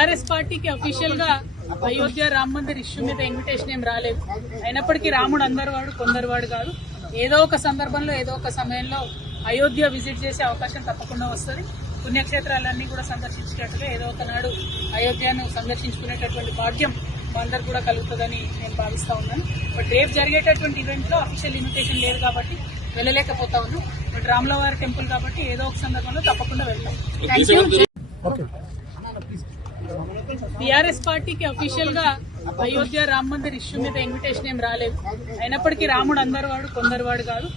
TRS పార్టీకి official గా Ayodhya Ram Mandir issue మీద ఇన్విటేషన్ ఏం రాలేదు. అయినప్పటికీ రాముడు అందరు వాడు కొందరు వాడు కాదు. ఏదో ఒక సందర్భంలో ఏదో ఒక సమయంలో అయోధ్య విజిట్ చేసే అవకాశం తప్పకుండా వస్తుంది. పుణ్యక్షేత్రాలన్నీ కూడా సందర్శించేటట్టుగా ఏదో ఒకనాడు అయోధ్యను సందర్శించుకునేటటువంటి భాగ్యం మా అందరు కూడా కలుగుతుందని నేను భావిస్తా ఉన్నాను. బట్ రేపు జరిగేటటువంటి ఈవెంట్ లో అఫీషియల్ ఇన్విటేషన్ లేదు కాబట్టి వెళ్ళలేకపోతా ఉన్నాం. బట్ రాములవారి టెంపుల్ కాబట్టి ఏదో ఒక సందర్భంలో తప్పకుండా వెళ్తాం. టీఆర్ఎస్ పార్టీకి అఫీషియల్ గా అయోధ్య రామ్ మందిర్ ఇష్యూ మీద ఇన్విటేషన్ ఏం రాలేదు. అయినప్పటికీ రాముడు అందరు వాడు కొందరు వాడు కాదు.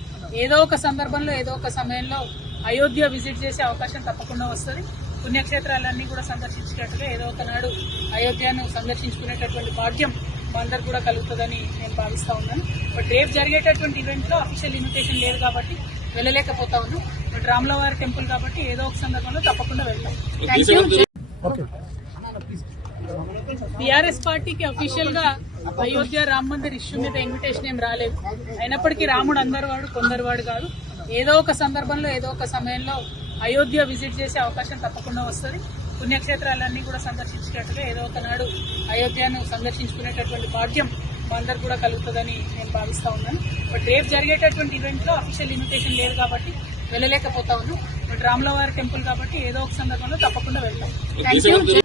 ఏదో ఒక సందర్భంలో ఏదో ఒక సమయంలో అయోధ్య విజిట్ చేసే అవకాశం తప్పకుండా వస్తుంది. పుణ్యక్షేత్రాలన్నీ కూడా సందర్శించేటట్టుగా ఏదో ఒకనాడు అయోధ్యను సందర్శించుకునేటటువంటి భాగ్యం మా అందరు కూడా కలుగుతుందని నేను భావిస్తా ఉన్నాను. బట్ రేపు జరిగేటటువంటి ఈవెంట్ లో అఫీషియల్ ఇన్విటేషన్ లేదు కాబట్టి వెళ్ళలేకపోతా ఉన్నాం. బట్ రాములవారి టెంపుల్ కాబట్టి ఏదో ఒక సందర్భంలో తప్పకుండా వెళ్తాం. టీఆర్ఎస్ పార్టీకి అఫీషియల్ గా అయోధ్య రామ్ మందిర్ ఇష్యూ మీద ఇన్విటేషన్ ఏం రాలేదు. అయినప్పటికీ రాముడు అందరు వాడు కొందరు వాడు కాదు. ఏదో ఒక సందర్భంలో ఏదో ఒక సమయంలో అయోధ్య విజిట్ చేసే అవకాశం తప్పకుండా వస్తుంది. పుణ్యక్షేత్రాలన్నీ కూడా సందర్శించేటట్టుగా ఏదో ఒకనాడు అయోధ్యను సందర్శించుకునేటటువంటి భాగ్యం మా అందరు కూడా కలుగుతుందని నేను భావిస్తా ఉన్నాను. బట్ రేపు జరిగేటటువంటి ఈవెంట్ లో అఫీషియల్ ఇన్విటేషన్ లేదు కాబట్టి వెళ్ళలేకపోతా ఉన్నాం. బట్ రాములవారి టెంపుల్ కాబట్టి ఏదో ఒక సందర్భంలో తప్పకుండా వెళ్తాం.